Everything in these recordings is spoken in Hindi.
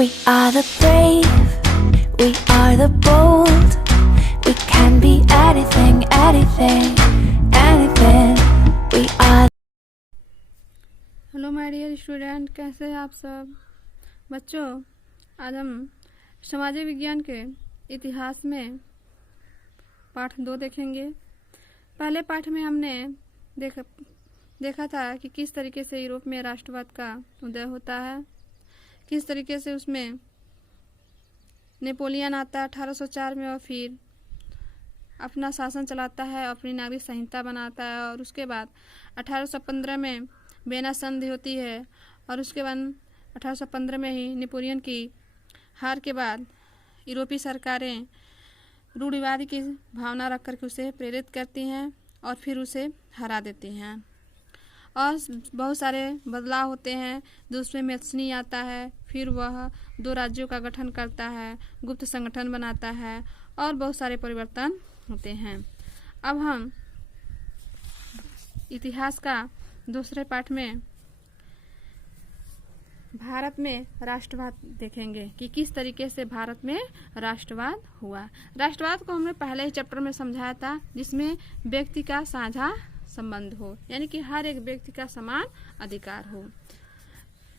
We are the brave, we are the bold, we can be anything, anything, anything. We are. Hello my dear student, कैसे हैं आप सब बच्चों। आज हम सामाजिक विज्ञान के इतिहास में पाठ 2 देखेंगे। पहले पाठ में हमने देखा था कि किस तरीके से यूरोप में राष्ट्रवाद का उदय होता है, किस तरीके से उसमें नेपोलियन आता है 1804 में और फिर अपना शासन चलाता है, अपनी नागरिक संहिता बनाता है और उसके बाद 1815 में वेना संधि होती है और उसके बाद 1815 में ही नेपोलियन की हार के बाद यूरोपीय सरकारें रूढ़िवादी की भावना रख करके उसे प्रेरित करती हैं और फिर उसे हरा देती हैं और बहुत सारे बदलाव होते हैं। दूसरे मैत्सनी आता है, फिर वह 2 राज्यों का गठन करता है, गुप्त संगठन बनाता है और बहुत सारे परिवर्तन होते हैं। अब हम इतिहास का दूसरे पाठ में भारत में राष्ट्रवाद देखेंगे कि किस तरीके से भारत में राष्ट्रवाद हुआ। राष्ट्रवाद को हमने पहले ही चैप्टर में समझाया था, जिसमें व्यक्ति का साझा संबंध हो, यानी कि हर एक व्यक्ति का समान अधिकार हो।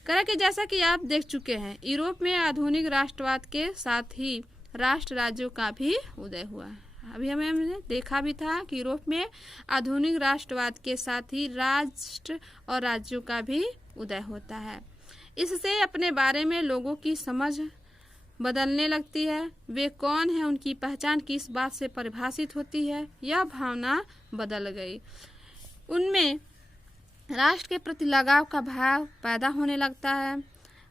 करें कि जैसा कि आप देख चुके हैं, यूरोप में आधुनिक राष्ट्रवाद के साथ ही राष्ट्र राज्यों का भी उदय हुआ। अभी हमने देखा भी था कि यूरोप में आधुनिक राष्ट्रवाद के साथ ही राष्ट्र और राज्यों का भी उदय होता है। इससे अपने बारे में लोगों की समझ बदलने लगती है। वे कौन है, उनकी पहचान किस बात से परिभाषित होती है, यह भावना बदल गई। उनमें राष्ट्र के प्रति लगाव का भाव पैदा होने लगता है।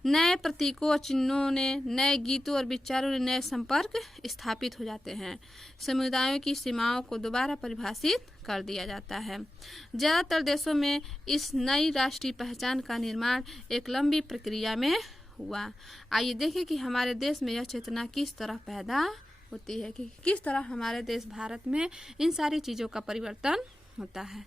नए प्रतीकों और चिन्हों ने, नए गीतों और विचारों ने नए संपर्क स्थापित हो जाते हैं। समुदायों की सीमाओं को दोबारा परिभाषित कर दिया जाता है। ज़्यादातर देशों में इस नई राष्ट्रीय पहचान का निर्माण एक लंबी प्रक्रिया में हुआ। आइए देखें कि हमारे देश में यह चेतना किस तरह पैदा होती है, कि किस तरह हमारे देश भारत में इन सारी चीज़ों का परिवर्तन होता है।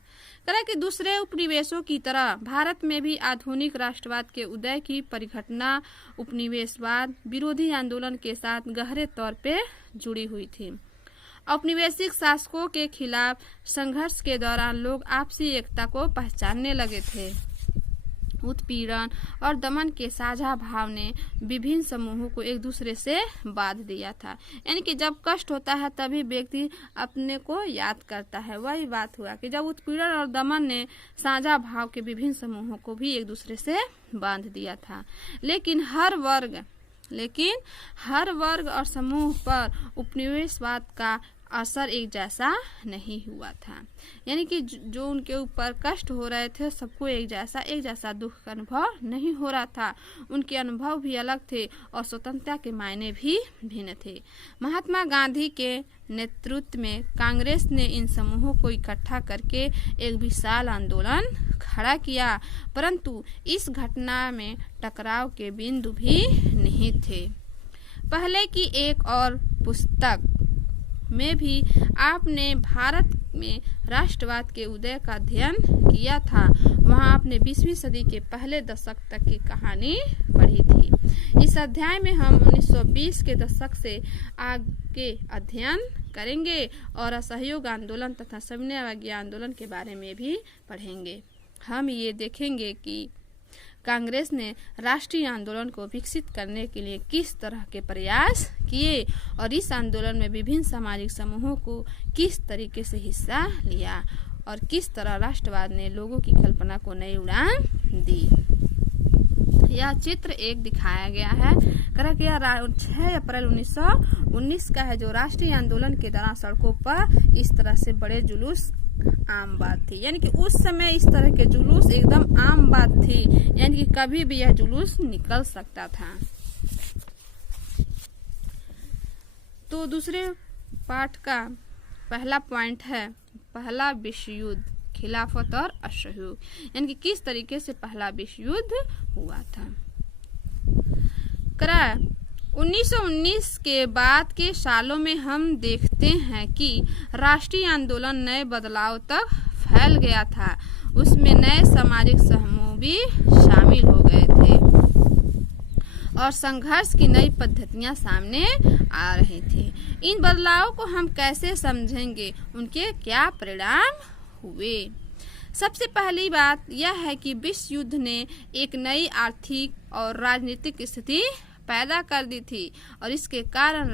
तरह के दूसरे उपनिवेशों की तरह भारत में भी आधुनिक राष्ट्रवाद के उदय की परिघटना उपनिवेशवाद विरोधी आंदोलन के साथ गहरे तौर पे जुड़ी हुई थी। औपनिवेशिक शासकों के खिलाफ संघर्ष के दौरान लोग आपसी एकता को पहचानने लगे थे। उत्पीड़न और दमन के साझा भाव ने विभिन्न समूहों को एक दूसरे से बांध दिया था, यानी कि जब कष्ट होता है तभी व्यक्ति अपने को याद करता है। वही बात हुआ कि जब उत्पीड़न और दमन ने साझा भाव के विभिन्न समूहों को भी एक दूसरे से बांध दिया था। लेकिन हर वर्ग और समूह पर उपनिवेशवाद का असर एक जैसा नहीं हुआ था, यानी कि जो उनके ऊपर कष्ट हो रहे थे सबको एक जैसा दुख का अनुभव नहीं हो रहा था। उनके अनुभव भी अलग थे और स्वतंत्रता के मायने भी भिन्न थे। महात्मा गांधी के नेतृत्व में कांग्रेस ने इन समूहों को इकट्ठा करके एक विशाल आंदोलन खड़ा किया, परंतु इस घटना में टकराव के बिंदु भी नहीं थे। पहले की एक और पुस्तक में भी आपने भारत में राष्ट्रवाद के उदय का अध्ययन किया था। वहां आपने 20वीं सदी के पहले दशक तक की कहानी पढ़ी थी। इस अध्याय में हम 1920 के दशक से आगे अध्ययन करेंगे और असहयोग आंदोलन तथा सविनय अवज्ञा आंदोलन के बारे में भी पढ़ेंगे। हम ये देखेंगे कि कांग्रेस ने राष्ट्रीय आंदोलन को विकसित करने के लिए किस तरह के प्रयास किए और इस आंदोलन में विभिन्न सामाजिक समूहों को किस तरीके से हिस्सा लिया और किस तरह राष्ट्रवाद ने लोगों की कल्पना को नई उड़ान दी। यह चित्र एक दिखाया गया है। 6 अप्रैल 1919 का है, जो राष्ट्रीय आंदोलन के दौरान सड़कों पर इस तरह से बड़े जुलूस आम बात थी, यानी कि उस समय इस तरह के जुलूस एकदम आम बात थी, यानी कि कभी भी यह जुलूस निकल सकता था। तो दूसरे पाठ का पहला पॉइंट है पहला विश्व युद्ध, खिलाफत और असहयोग, यानी कि किस तरीके से पहला विश्व युद्ध हुआ था। 1919 के बाद के सालों में हम देखते हैं कि राष्ट्रीय आंदोलन नए बदलाव तक फैल गया था। उसमें नए सामाजिक समूह भी शामिल हो गए थे और संघर्ष की नई पद्धतियां सामने आ रही थी। इन बदलावों को हम कैसे समझेंगे, उनके क्या परिणाम हुए? सबसे पहली बात यह है कि विश्व युद्ध ने एक नई आर्थिक और राजनीतिक स्थिति पैदा कर दी थी और इसके कारण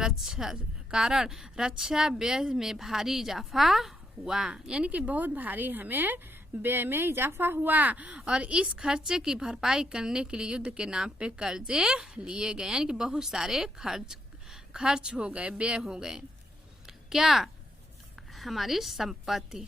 रक्षा व्यय में भारी इजाफा हुआ, यानी कि बहुत भारी हमें व्यय में इजाफा हुआ और इस खर्चे की भरपाई करने के लिए युद्ध के नाम पे कर्जे लिए गए, यानी कि बहुत सारे खर्च हो गए, व्यय हो गए। क्या? हमारी संपत्ति।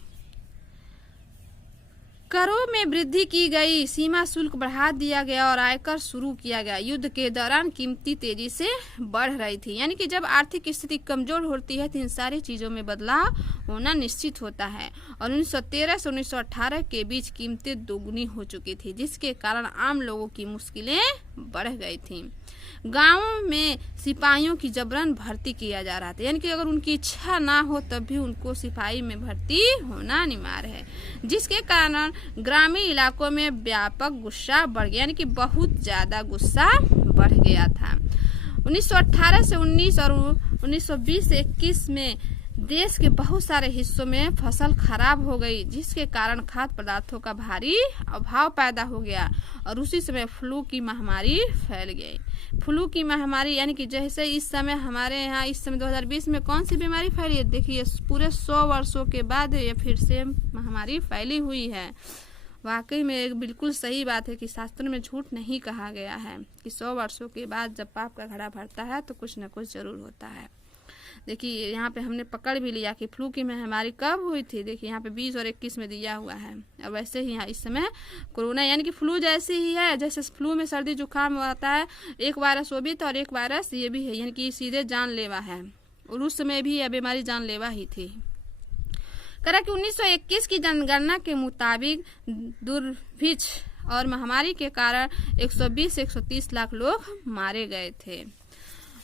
करों में वृद्धि की गई, सीमा शुल्क बढ़ा दिया गया और आयकर शुरू किया गया। युद्ध के दौरान कीमती तेजी से बढ़ रही थी, यानी कि जब आर्थिक स्थिति कमजोर होती है तो इन सारी चीजों में बदलाव होना निश्चित होता है। और 1913 से 1918 के बीच कीमतें दोगुनी हो चुकी थी, जिसके कारण आम लोगों की मुश्किलें बढ़ गई थी। गांवों में सिपाहियों की जबरन भर्ती किया जा रहा था, यानी कि अगर उनकी इच्छा ना हो तब भी उनको सिपाही में भर्ती होना अनिवार्य है, जिसके कारण ग्रामीण इलाकों में व्यापक गुस्सा बढ़ गया, यानी कि बहुत ज्यादा गुस्सा बढ़ गया था। 1918 से 19 और 1920 से 21 में देश के बहुत सारे हिस्सों में फसल खराब हो गई, जिसके कारण खाद्य पदार्थों का भारी अभाव पैदा हो गया और उसी समय फ्लू की महामारी फैल गई। फ्लू की महामारी, यानी कि जैसे इस समय हमारे यहाँ इस समय 2020 में कौन सी बीमारी फैली है, देखिए पूरे 100 वर्षों के बाद ये फिर से महामारी फैली हुई है। वाकई में एक बिल्कुल सही बात है कि शास्त्र में झूठ नहीं कहा गया है कि 100 वर्षों के बाद जब पाप का घड़ा भरता है तो कुछ न कुछ जरूर होता है। देखिए यहाँ पे हमने पकड़ भी लिया कि फ्लू की महामारी कब हुई थी, देखिए यहाँ पे 20 और 21 में दिया हुआ है। और वैसे ही यहाँ इस समय कोरोना, यानी कि फ्लू जैसे ही है, जैसे फ्लू में सर्दी जुकाम आता है, एक वायरस वो भी था और एक वायरस ये भी है, यानी कि सीधे जानलेवा है और उस समय भी यह बीमारी जानलेवा ही थी। करा कि 1921 की जनगणना के मुताबिक दुर्भिक्ष और महामारी के कारण 120 से 130 लाख लोग मारे गए थे।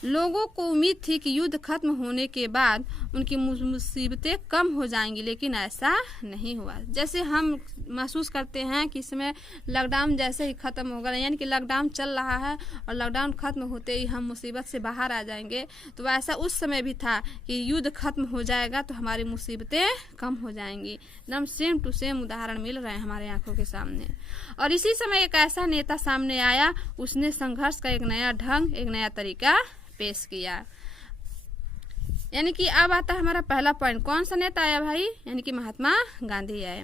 लोगों को उम्मीद थी कि युद्ध खत्म होने के बाद उनकी मुसीबतें कम हो जाएंगी, लेकिन ऐसा नहीं हुआ। जैसे हम महसूस करते हैं कि इसमें लॉकडाउन जैसे ही खत्म होगा, यानी कि लॉकडाउन चल रहा है और लॉकडाउन खत्म होते ही हम मुसीबत से बाहर आ जाएंगे, तो वैसा उस समय भी था कि युद्ध खत्म हो जाएगा तो हमारी मुसीबतें कम हो जाएंगी। एकदम सेम टू सेम उदाहरण मिल रहे हैं हमारे आंखों के सामने। और इसी समय एक ऐसा नेता सामने आया, उसने संघर्ष का एक नया ढंग, एक नया तरीका पेश किया। यानी कि अब आता है हमारा पहला पॉइंट। कौन सा नेता आया भाई? यानी कि महात्मा गांधी आए।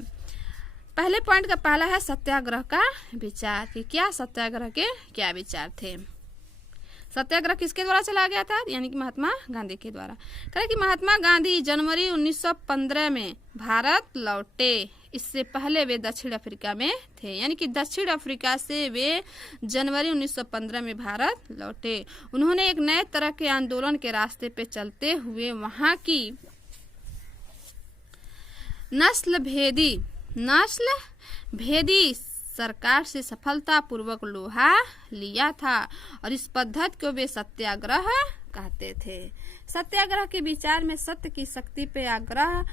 पहले पॉइंट का पहला है सत्याग्रह का विचार, कि क्या सत्याग्रह के क्या विचार थे। सत्याग्रह किसके द्वारा चला गया था? यानी कि महात्मा गांधी के द्वारा। करें कि महात्मा गांधी जनवरी 1915 में भारत लौटे। इससे पहले वे दक्षिण अफ्रीका में थे, यानी कि दक्षिण अफ्रीका से वे जनवरी 1915 में भारत लौटे। उन्होंने एक नए तरह के आंदोलन के रास्ते पे चलते हुए वहां की नस्ल भेदी सरकार से सफलतापूर्वक लोहा लिया था और इस पद्धति को वे सत्याग्रह कहते थे। सत्याग्रह के विचार में सत्य की शक्ति पे आग्रह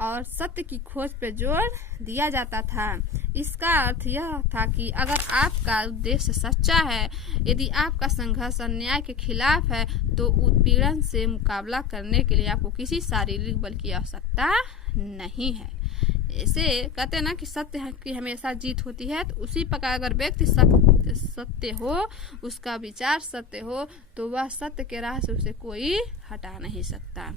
और सत्य की खोज पे जोर दिया जाता था। इसका अर्थ यह था कि अगर आपका उद्देश्य सच्चा है, यदि आपका संघर्ष अन्याय के खिलाफ है, तो उत्पीड़न से मुकाबला करने के लिए आपको किसी शारीरिक बल की आवश्यकता नहीं है। ऐसे कहते हैं ना कि सत्य की हमेशा जीत होती है, तो उसी प्रकार अगर व्यक्ति सत्य हो, उसका विचार सत्य हो, तो वह सत्य के राह से उसे कोई हटा नहीं सकता।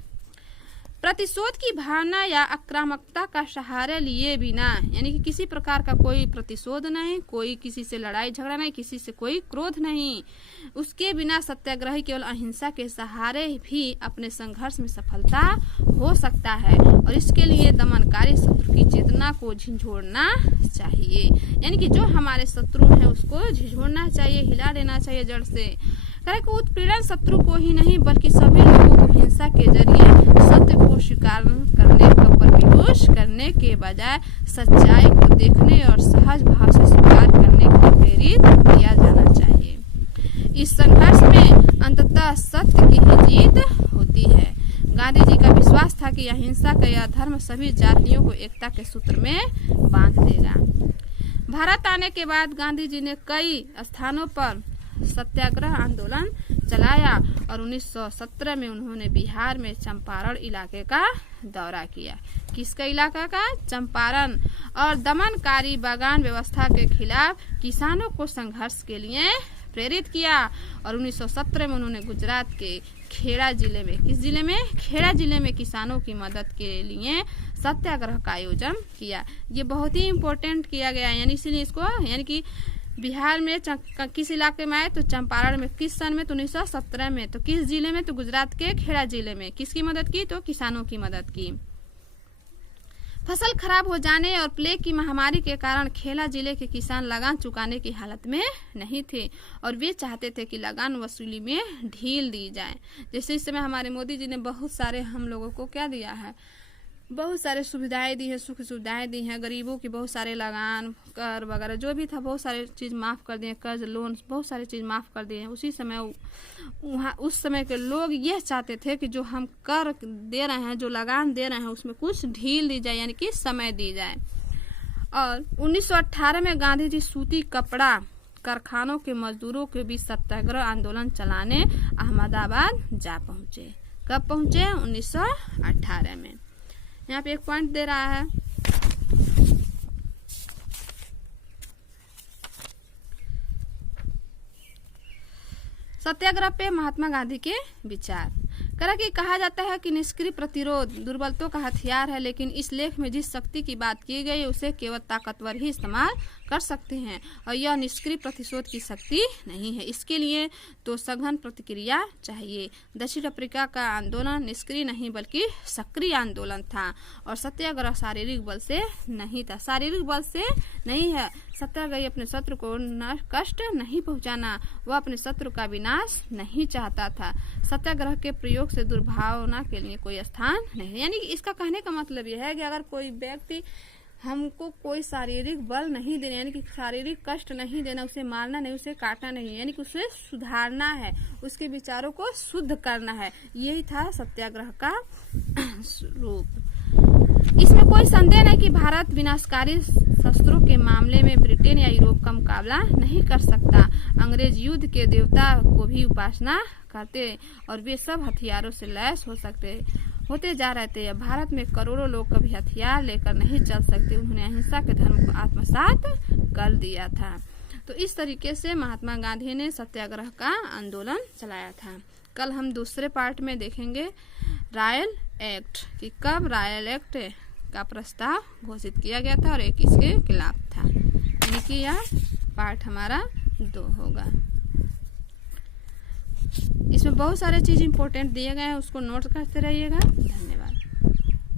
प्रतिशोध की भावना या आक्रामकता का सहारा लिए बिना, यानी कि किसी प्रकार का कोई प्रतिशोध नहीं, कोई किसी से लड़ाई झगड़ा नहीं, किसी से कोई क्रोध नहीं, उसके बिना सत्याग्रही केवल अहिंसा के सहारे भी अपने संघर्ष में सफलता हो सकता है। और इसके लिए दमनकारी शत्रु की चेतना को झिझोड़ना चाहिए, यानी कि जो हमारे शत्रु हैं उसको झिझोड़ना चाहिए, हिला देना चाहिए जड़ से। कहे कि उत्पीड़न शत्रु को ही नहीं बल्कि सभी लोगों को हिंसा के जरिए सत्य को स्वीकार करने पर विरोध करने के बजाय सच्चाई को देखने और सहज भाव से स्वीकार करने को प्रेरित किया जाना चाहिए। इस संघर्ष में अंततः सत्य की ही जीत होती है। गांधी जी का विश्वास था कि अहिंसा का यह धर्म सभी जातियों को एकता के सूत्र में बांध देगा। भारत आने के बाद गांधी जी ने कई स्थानों पर सत्याग्रह आंदोलन चलाया और 1917 में उन्होंने बिहार में चंपारण इलाके का दौरा किया। किसका इलाका का? चंपारण। और दमनकारी बागान व्यवस्था के खिलाफ किसानों को संघर्ष के लिए प्रेरित किया और 1917 में उन्होंने गुजरात के खेड़ा जिले में, किस जिले में? खेड़ा जिले में किसानों की मदद के लिए सत्याग्रह का आयोजन किया। ये बहुत ही इम्पोर्टेंट किया गया, यानी इसीलिए इसको, यानी कि बिहार में किस इलाके में आए तो चंपारण में, किस सन में? तो 1917 में। तो किस जिले में? तो गुजरात के खेड़ा जिले में। किसकी मदद की? तो किसानों की मदद की। फसल खराब हो जाने और प्लेग की महामारी के कारण खेड़ा जिले के किसान लगान चुकाने की हालत में नहीं थे और वे चाहते थे कि लगान वसूली में ढील दी जाए। जैसे इस समय हमारे मोदी जी ने बहुत सारे हम लोगों को क्या दिया है, बहुत सारे सुविधाएं दी है, सुख सुविधाएं दी हैं, गरीबों की बहुत सारे लगान, कर वगैरह जो भी था बहुत सारे चीज़ माफ़ कर दिए, कर्ज लोन बहुत सारी चीज़ माफ़ कर दिए हैं। उसी समय वहाँ उस समय के लोग यह चाहते थे कि जो हम कर दे रहे हैं, जो लगान दे रहे हैं, उसमें कुछ ढील दी जाए, यानी कि समय दी जाए। और 1918 में गांधी जी सूती कपड़ा कारखानों के मजदूरों के बीच सत्याग्रह आंदोलन चलाने अहमदाबाद जा पहुंचे। कब पहुंचे? 1918 में। यहाँ पे एक पॉइंट दे रहा है, सत्याग्रह पे महात्मा गांधी के विचार। कहा जाता है कि निष्क्रिय प्रतिरोध दुर्बलता का हथियार है, लेकिन इस लेख में जिस शक्ति की बात की गई है उसे केवल ताकतवर ही इस्तेमाल कर सकते हैं और यह निष्क्रिय प्रतिशोध की शक्ति नहीं है। इसके लिए तो सघन प्रतिक्रिया चाहिए। दक्षिण अफ्रीका का आंदोलन निष्क्रिय नहीं बल्कि सक्रिय आंदोलन था और सत्याग्रह शारीरिक बल से नहीं था, शारीरिक बल से नहीं है। सत्याग्रही अपने शत्रु को कष्ट नहीं पहुंचाना, वह अपने शत्रु का विनाश नहीं चाहता था। सत्याग्रह के प्रयोग से दुर्भावना के लिए कोई स्थान नहीं। यानी कि इसका कहने का मतलब यह है कि अगर कोई व्यक्ति हमको कोई शारीरिक बल नहीं देना, यानी कि शारीरिक कष्ट नहीं देना, उसे मारना नहीं, उसे काटना नहीं, यानी कि उसे सुधारना है, उसके विचारों को शुद्ध करना है, यही था सत्याग्रह का रूप। इसमें कोई संदेह नहीं कि भारत विनाशकारी शस्त्रों के मामले में ब्रिटेन या यूरोप का मुकाबला नहीं कर सकता। अंग्रेज युद्ध के देवता को भी उपासना करते और वे सब हथियारों से लैस होते जा रहे थे। भारत में करोड़ों लोग कभी हथियार लेकर नहीं चल सकते। उन्होंने अहिंसा के धर्म को आत्मसात कर दिया था। तो इस तरीके से महात्मा गांधी ने सत्याग्रह का आंदोलन चलाया था। कल हम दूसरे पार्ट में देखेंगे रायल एक्ट कि कब रायल एक्ट का प्रस्ताव घोषित किया गया था और एक इसके खिलाफ था, यानी कि यह पार्ट हमारा 2 होगा। इसमें बहुत सारे चीज इंपॉर्टेंट दिए गए हैं, उसको नोट करते रहिएगा। धन्यवाद।